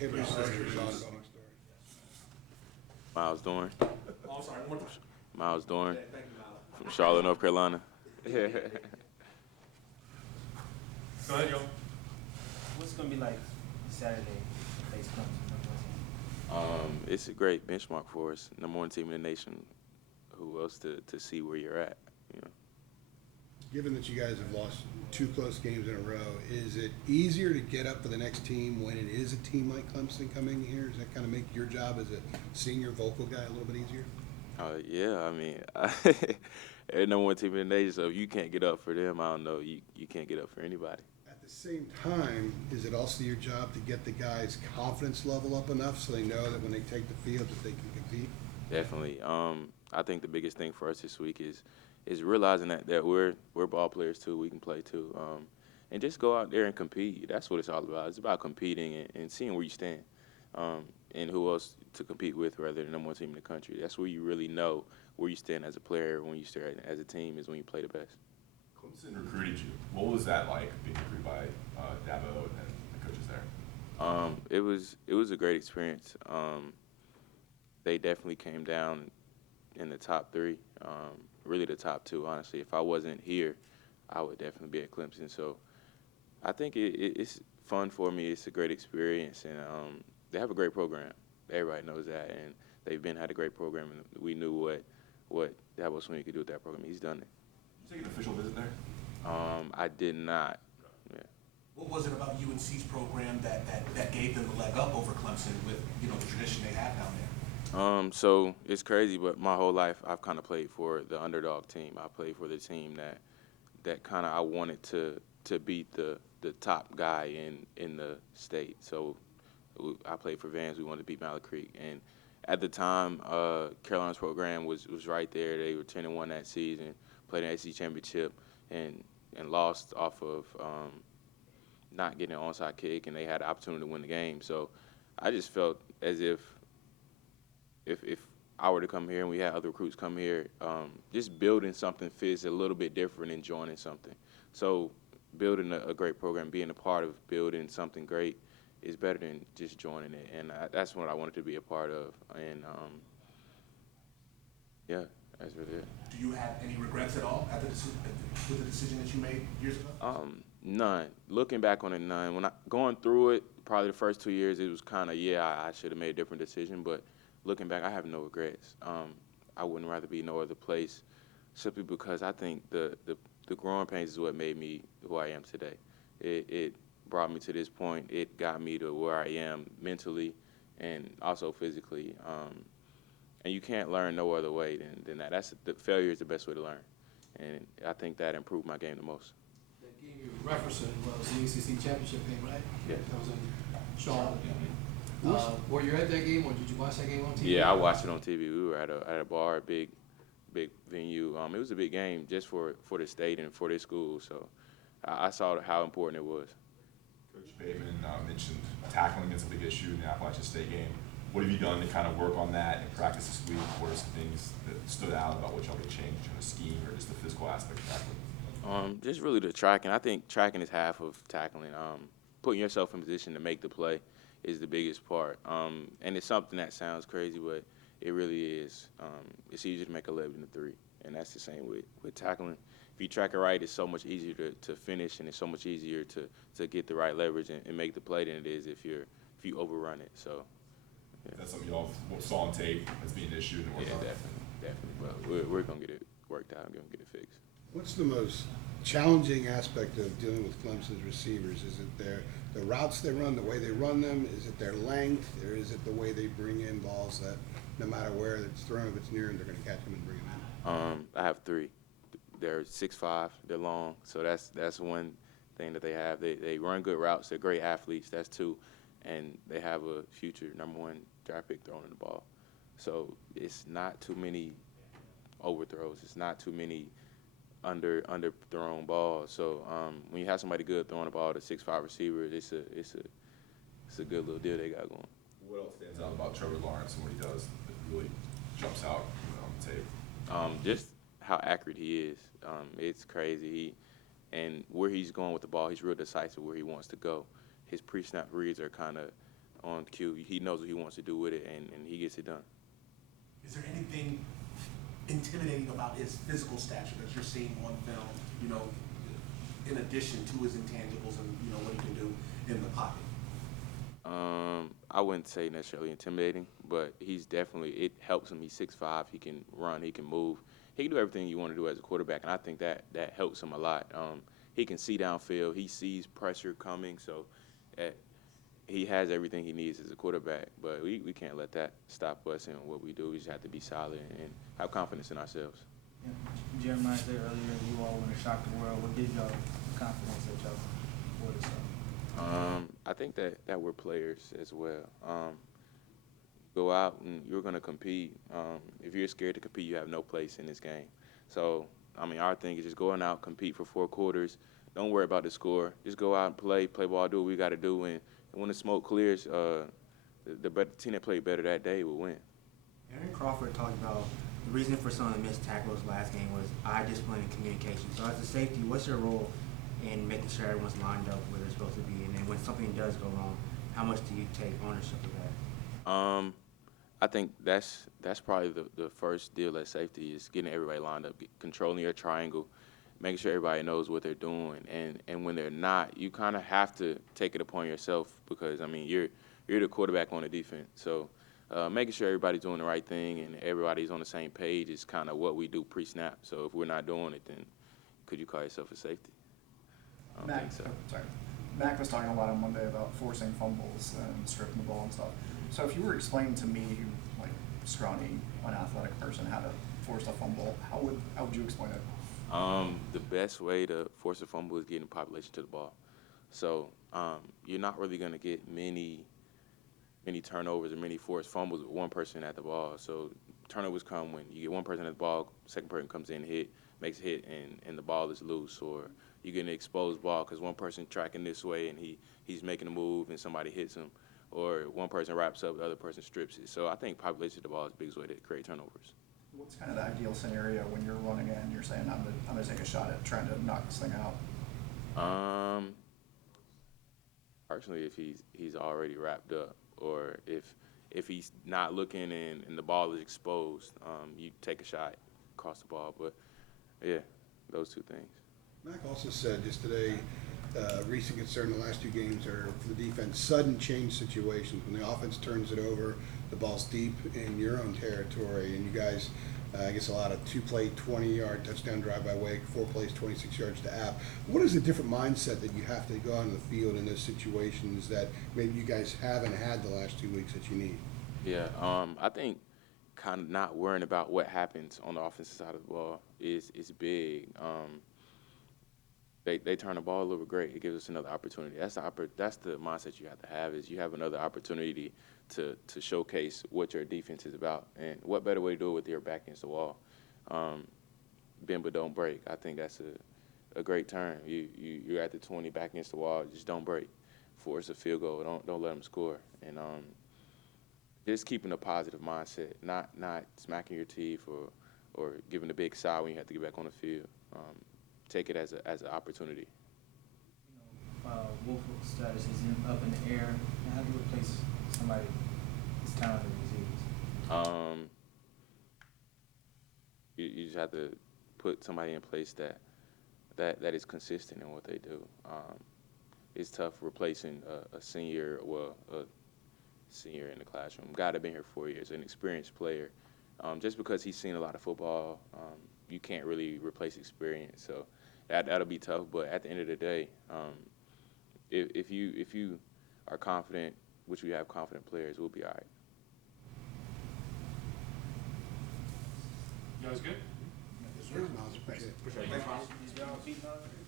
Taylor's sister's ongoing story. Myles Dorn. Oh, I'm sorry. One more time. Myles Dorn Thank you, Miles. from Charlotte, North Carolina. Go ahead, Joe. What's it gonna be like Saturday to face Clemson? It's a great benchmark for us. Number one team in the nation. Who else to see where you're at? You know. Given that you guys have lost 2 close games in a row, is it easier to get up for the next team when it is a team like Clemson coming here? Does that kind of make your job as a senior vocal guy a little bit easier? Yeah, I mean, they're number one team in the nation, so if you can't get up for them, I don't know, you can't get up for anybody. At the same time, is it also your job to get the guys' confidence level up enough so they know that when they take the field that they can compete? Definitely. I think the biggest thing for us this week is realizing that we're ball players too. We can play too, and just go out there and compete. That's what it's all about. It's about competing and seeing where you stand, and who else to compete with rather than the number one team in the country. That's where you really know where you stand as a player. When you stand as a team is when you play the best. Clemson recruited you. What was that like, being recruited by Dabo and the coaches there? It was a great experience. They definitely came down in the top 3, really the top 2, honestly. If I wasn't here, I would definitely be at Clemson. So I think it's fun for me. It's a great experience, and they have a great program. Everybody knows that, and they've had a great program, and we knew what Dabo Swinney could do with that program. He's done it. Did you take an official visit there? I did not. Yeah. What was it about UNC's program that gave them the leg up over Clemson with the tradition they have down there? So it's crazy, but my whole life I've kind of played for the underdog team. I played for the team that kind of I wanted to beat the top guy in the state. So I played for Vans. We wanted to beat Mallard Creek, and at the time, Carolina's program was right there. They were 10-1 that season, played an ACC Championship, and lost off of not getting an onside kick, and they had the opportunity to win the game. So I just felt as if I were to come here and we had other recruits come here, just building something feels a little bit different than joining something. So building a great program, being a part of building something great is better than just joining it. And that's what I wanted to be a part of. And, yeah, that's really it. Do you have any regrets at all with the decision that you made years ago? None. Looking back on it, none. When going through it, probably the first 2 years, it was kind of, I should have made a different decision. But looking back, I have no regrets. I wouldn't rather be no other place, simply because I think the growing pains is what made me who I am today. It brought me to this point. It got me to where I am mentally and also physically. And you can't learn no other way than that. The failure is the best way to learn. And I think that improved my game the most. That game you were referencing was the ACC Championship Game, right? Yeah. That was in Charlotte. Were you at that game, or did you watch that game on TV? Yeah, I watched it on TV. We were at a bar, a big venue. It was a big game just for the state and for this school. So I saw how important it was. Coach Bateman mentioned tackling is a big issue in the Appalachian State game. What have you done to kind of work on that in practice this week? What are some things that stood out about what y'all could change in the scheme or just the physical aspect of tackling? Just really the tracking. I think tracking is half of tackling. Putting yourself in position to make the play is the biggest part. And it's something that sounds crazy, but it really is. It's easier to make a layup than a 3, and that's the same with tackling. If you track it right, it's so much easier to finish, and it's so much easier to get the right leverage and make the play than it is if you overrun it. So. Yeah. That's something y'all saw on tape as being an issue. Yeah, definitely. But we're going to get it worked out and going to get it fixed. What's the most challenging aspect of dealing with Clemson's receivers? Is it the routes they run, the way they run them? Is it their length, or is it the way they bring in balls that no matter where it's thrown, if it's near them, they're going to catch them and bring them in? I have 3. They're 6'5", they're long, so that's one thing that they have. They run good routes. They're great athletes. That's 2. And they have a future number 1 draft pick throwing the ball. So it's not too many overthrows. It's not too many underthrown balls. So when you have somebody good throwing the ball to 6'5" receivers, it's a good little deal they got going. What else stands out about Trevor Lawrence and what he does that really jumps out on the tape? Just how accurate he is. It's crazy. And where he's going with the ball, he's real decisive where he wants to go. His pre-snap reads are kind of on cue. He knows what he wants to do with it, and he gets it done. Is there anything intimidating about his physical stature that you're seeing on film, you know, in addition to his intangibles and, you know, what he can do in the pocket? I wouldn't say necessarily intimidating, but he's definitely, it helps him. He's 6'5", he can run, he can move. He can do everything you want to do as a quarterback, and I think that helps him a lot. He can see downfield. He sees pressure coming, so he has everything he needs as a quarterback. But we can't let that stop us in what we do. We just have to be solid and have confidence in ourselves. Yeah. Jeremiah said earlier you all want to shock the world. What gives y'all the confidence that y'all for yourself? I think that we're players as well. Go out and you're going to compete. If you're scared to compete, you have no place in this game. So, I mean, our thing is just going out, compete for 4 quarters. Don't worry about the score. Just go out and play ball, do what we got to do. And when the smoke clears, the team that played better that day will win. Aaron Crawford talked about the reason for some of the missed tackles last game was eye discipline and communication. So as a safety, what's your role in making sure everyone's lined up where they're supposed to be? And then when something does go wrong, how much do you take ownership of that? I think that's probably the first deal at safety is getting everybody lined up, controlling your triangle, making sure everybody knows what they're doing. And when they're not, you kind of have to take it upon yourself because, I mean, you're the quarterback on the defense. So making sure everybody's doing the right thing and everybody's on the same page is kind of what we do pre-snap. So if we're not doing it, then could you call yourself a safety? I don't think so. Mac was talking a lot on Monday about forcing fumbles and stripping the ball and stuff. So if you were explaining to me, like scrawny, unathletic person, how to force a fumble, how would you explain it? The best way to force a fumble is getting population to the ball. So you're not really going to get many turnovers or many forced fumbles with one person at the ball. So turnovers come when you get one person at the ball, second person comes in, makes a hit, and the ball is loose, or you get an exposed ball because one person tracking this way and he's making a move and somebody hits him, or one person wraps up, the other person strips it. So I think population to the ball is the biggest way to create turnovers. What's kind of the ideal scenario when you're running in and you're saying, I'm gonna take a shot at trying to knock this thing out? Personally, if he's already wrapped up, or if he's not looking and the ball is exposed, you take a shot across the ball. But yeah, those two things. Mac also said just today, recent concern the last 2 games are for the defense, sudden change situations. When the offense turns it over, the ball's deep in your own territory, and you guys, I guess a lot of 2-play, 20-yard touchdown drive by Wake, 4 plays, 26 yards to App. What is the different mindset that you have to go out on the field in those situations that maybe you guys haven't had the last 2 weeks that you need? Yeah, I think kind of not worrying about what happens on the offensive side of the ball is big. They turn the ball over great. It gives us another opportunity. That's the mindset you have to have, is you have another opportunity to showcase what your defense is about. And what better way to do it with your back against the wall? Bend but don't break. I think that's a great term. You're at the 20, back against the wall, just don't break. Force a field goal. Don't let them score. And just keeping a positive mindset, not smacking your teeth or giving a big sigh when you have to get back on the field. Take it as an opportunity. Wolf's status is up in the air. How do you replace somebody as talented as he is? You just have to put somebody in place that is consistent in what they do. It's tough replacing a senior in the classroom, guy that been here 4 years, an experienced player. Just because he's seen a lot of football, you can't really replace experience. So that'll be tough. But at the end of the day, if you are confident, which we have confident players, we'll be all right. You guys good? Yes, sir. Miles, appreciate it. Thanks, Miles. Is y'all beating on it?